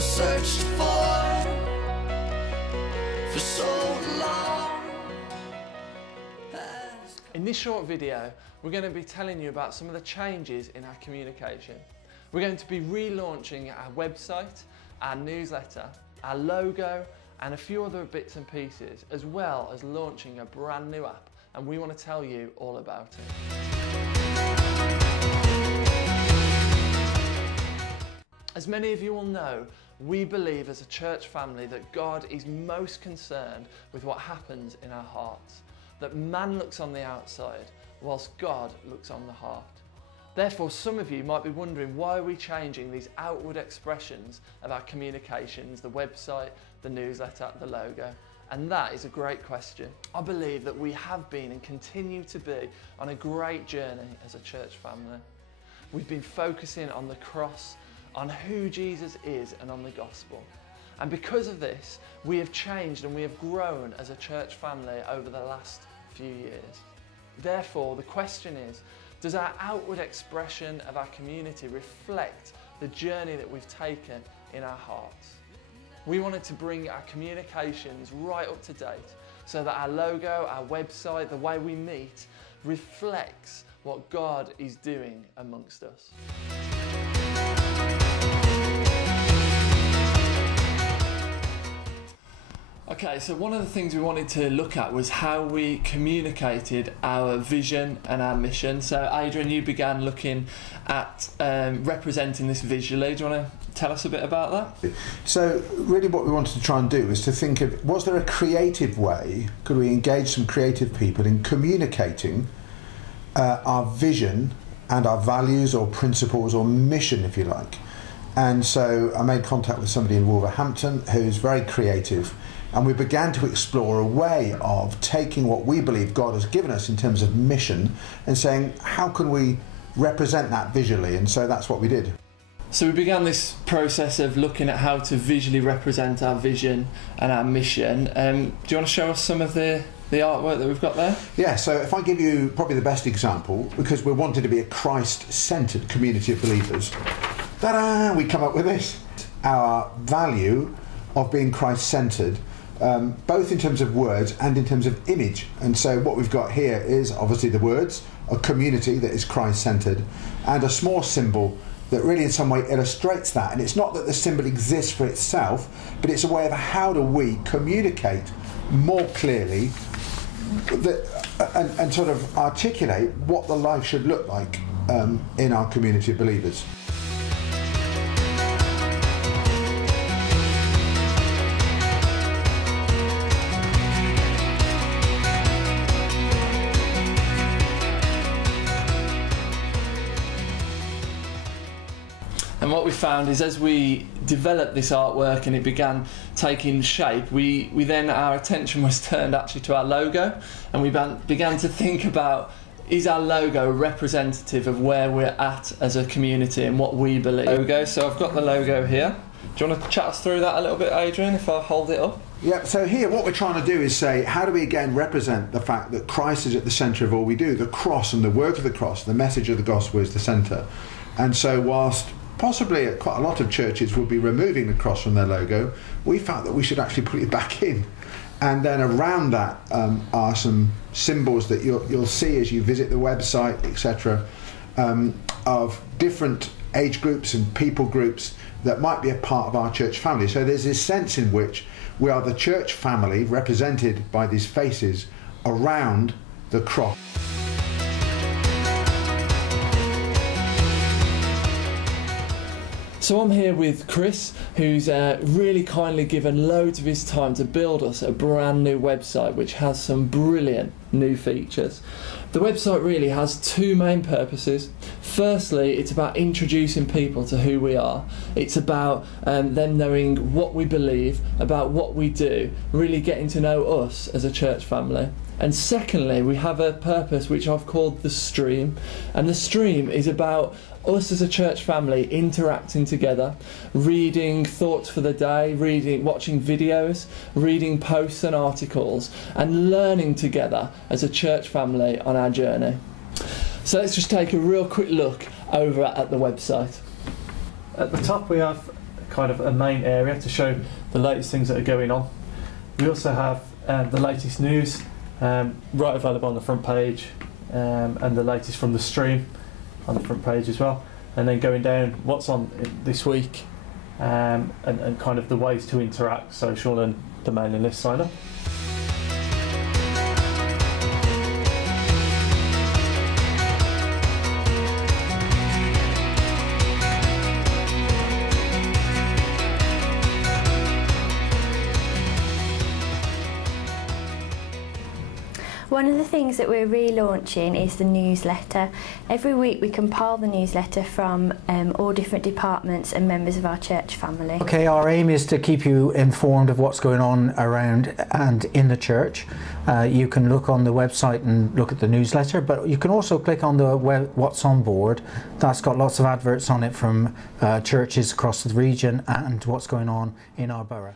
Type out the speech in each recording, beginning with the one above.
I've searched for so long. In this short video, we're going to be telling you about some of the changes in our communication. We're going to be relaunching our website, our newsletter, our logo, and a few other bits and pieces, as well as launching a brand new app, and we want to tell you all about it. As many of you will know, we believe as a church family that God is most concerned with what happens in our hearts, that man looks on the outside whilst God looks on the heart. Therefore, some of you might be wondering, why are we changing these outward expressions of our communications, the website, the newsletter, the logo? And that is a great question. I believe that we have been and continue to be on a great journey as a church family. We've been focusing on the cross, on who Jesus is, and on the gospel. And because of this, we have changed and we have grown as a church family over the last few years. Therefore, the question is, does our outward expression of our community reflect the journey that we've taken in our hearts? We wanted to bring our communications right up to date so that our logo, our website, the way we meet reflects what God is doing amongst us. Okay, so one of the things we wanted to look at was how we communicated our vision and our mission. So Adrian, you began looking at representing this visually. Do you want to tell us a bit about that? So really what we wanted to try and do is to think of, was there a creative way, could we engage some creative people in communicating our vision and our values or principles or mission, if you like. And so I made contact with somebody in Wolverhampton who's very creative, and we began to explore a way of taking what we believe God has given us in terms of mission and saying, how can we represent that visually? And so that's what we did. So we began this process of looking at how to visually represent our vision and our mission. Do you want to show us some of the artwork that we've got there? Yeah, so if I give you probably the best example, because we wanted to be a Christ-centred community of believers, ta-da, we come up with this. Our value of being Christ-centred, both in terms of words and in terms of image. And so what we've got here is obviously the words, a community that is Christ-centred, and a small symbol that really in some way illustrates that. And it's not that the symbol exists for itself, but it's a way of how do we communicate more clearly and sort of articulate what the life should look like in our community of believers. And what we found is, as we developed this artwork and it began taking shape, our attention was turned actually to our logo, and we began to think about, is our logo representative of where we're at as a community and what we believe? So I've got the logo here. Do you want to chat us through that a little bit, Adrian, if I hold it up? Yeah, so here what we're trying to do is say, how do we again represent the fact that Christ is at the centre of all we do? The cross and the work of the cross, the message of the gospel is the centre. And so whilst possibly quite a lot of churches would be removing the cross from their logo, we felt that we should actually put it back in. And then around that are some symbols that you'll see as you visit the website, etc., of different age groups and people groups that might be a part of our church family. So there's this sense in which we are the church family represented by these faces around the cross. So I'm here with Chris, who's really kindly given loads of his time to build us a brand new website which has some brilliant new features. The website really has two main purposes. Firstly, it's about introducing people to who we are. It's about them knowing what we believe, about what we do, really getting to know us as a church family. And secondly, we have a purpose which I've called the stream, and the stream is about us as a church family interacting together, reading thoughts for the day, watching videos, reading posts and articles, and learning together as a church family on our journey. So let's just take a real quick look over at the website. At the top we have kind of a main area to show the latest things that are going on. We also have the latest news right available on the front page, and the latest from the stream on the front page as well. And then going down what's on this week, and kind of the ways to interact, social and the mailing list sign up. One of the things that we're relaunching is the newsletter. Every week we compile the newsletter from all different departments and members of our church family. Okay, our aim is to keep you informed of what's going on around and in the church. You can look on the website and look at the newsletter, but you can also click on the What's on Board. That's got lots of adverts on it from churches across the region and what's going on in our borough.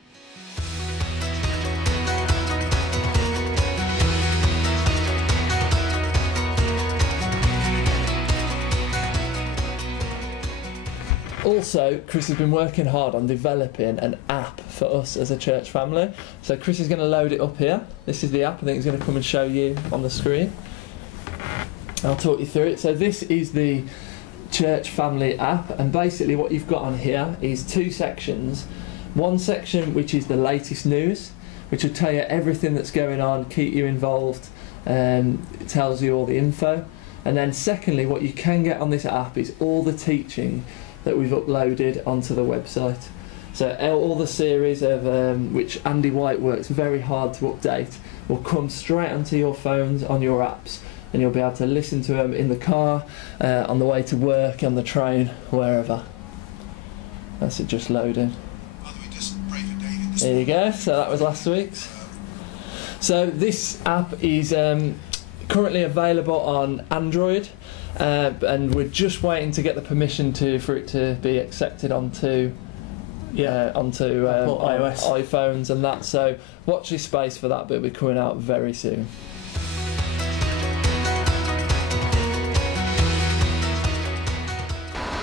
Also, Chris has been working hard on developing an app for us as a church family. So Chris is going to load it up here. This is the app. I think he's going to come and show you on the screen. I'll talk you through it. So this is the church family app, and basically what you've got on here is two sections. One section which is the latest news, which will tell you everything that's going on, keep you involved, it tells you all the info. And then secondly, what you can get on this app is all the teaching that we've uploaded onto the website. So all the series of which Andy White works very hard to update will come straight onto your phones, on your apps, and you'll be able to listen to them in the car, on the way to work, on the train, wherever. That's it just loading. There you go, so that was last week's. So this app is currently available on Android, and we're just waiting to get the permission for it to be accepted onto iOS, iPhones and that. So watch this space for that, but it'll be coming out very soon.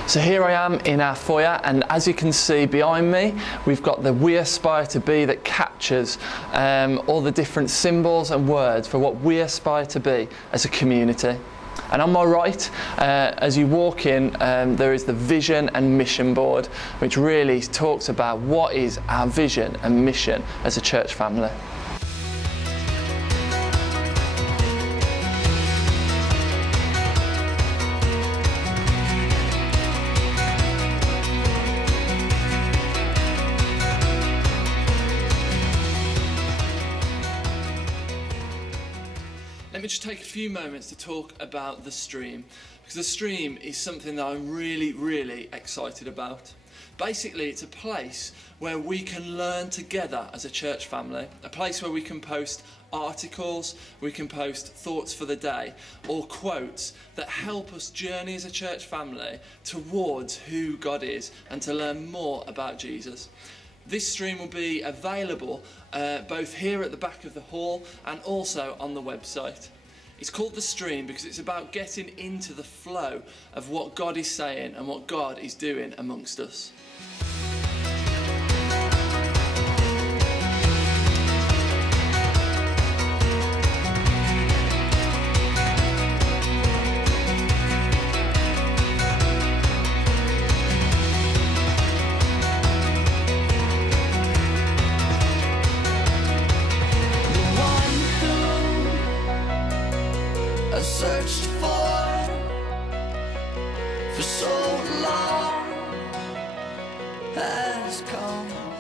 So here I am in our foyer, and as you can see behind me, we've got the We Aspire to Be that captures all the different symbols and words for what we aspire to be as a community. And on my right, as you walk in, there is the vision and mission board, which really talks about what is our vision and mission as a church family. Let me just take a few moments to talk about the stream, because the stream is something that I'm really excited about. Basically, it's a place where we can learn together as a church family, a place where we can post articles, we can post thoughts for the day, or quotes that help us journey as a church family towards who God is and to learn more about Jesus. This stream will be available both here at the back of the hall and also on the website. It's called The Stream because it's about getting into the flow of what God is saying and what God is doing amongst us. I've searched for so long has come.